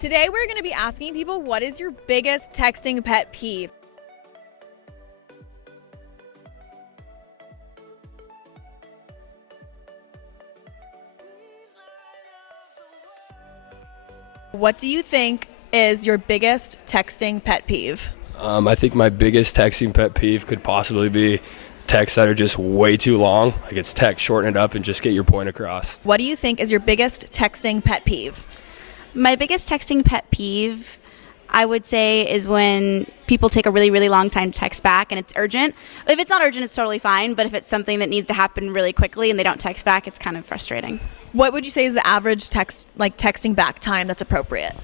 Today we're going to be asking people, what is your biggest texting pet peeve? What do you think is your biggest texting pet peeve? I think my biggest texting pet peeve could possibly be texts that are just way too long. Like it's text, shorten it up and just get your point across. What do you think is your biggest texting pet peeve? My biggest texting pet peeve, I would say, is when people take a really, really long time to text back and it's urgent. If it's not urgent, it's totally fine. But if it's something that needs to happen really quickly and they don't text back, it's kind of frustrating. What would you say is the average texting back time that's appropriate?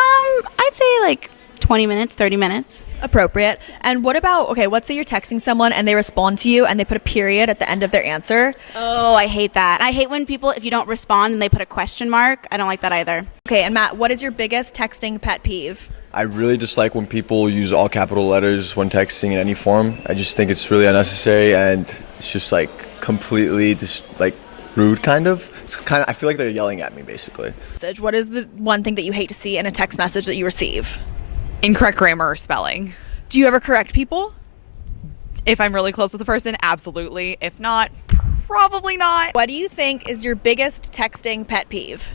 I'd say like 20 minutes, 30 minutes. Appropriate. And what about, okay, let's say you're texting someone and they respond to you and they put a period at the end of their answer. Oh, I hate that. I hate when people, if you don't respond and they put a question mark. I don't like that either. Okay, and Matt, what is your biggest texting pet peeve? I really dislike when people use all capital letters when texting in any form. I just think it's really unnecessary and it's just like completely just like rude kind of. It's kind of, I feel like they're yelling at me basically. What is the one thing that you hate to see in a text message that you receive? Incorrect grammar or spelling. Do you ever correct people? If I'm really close with the person, absolutely. If not, probably not. What do you think is your biggest texting pet peeve?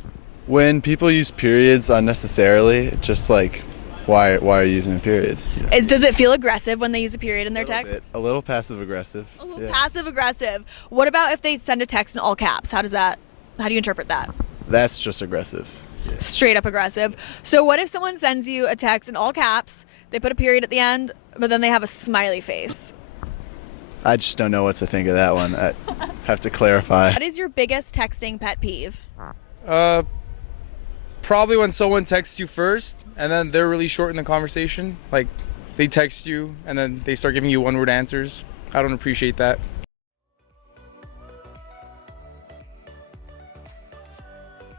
When people use periods unnecessarily, just like, why are you using a period? You know? Does it feel aggressive when they use a period in their text? A little passive aggressive. A little passive aggressive. What about if they send a text in all caps? How do you interpret that? That's just aggressive. Yeah. Straight up aggressive. So what if someone sends you a text in all caps, they put a period at the end, but then they have a smiley face? I just don't know what to think of that one. I have to clarify. What is your biggest texting pet peeve? Probably when someone texts you first and then they're really short in the conversation. Like they text you and then they start giving you one-word answers. I don't appreciate that.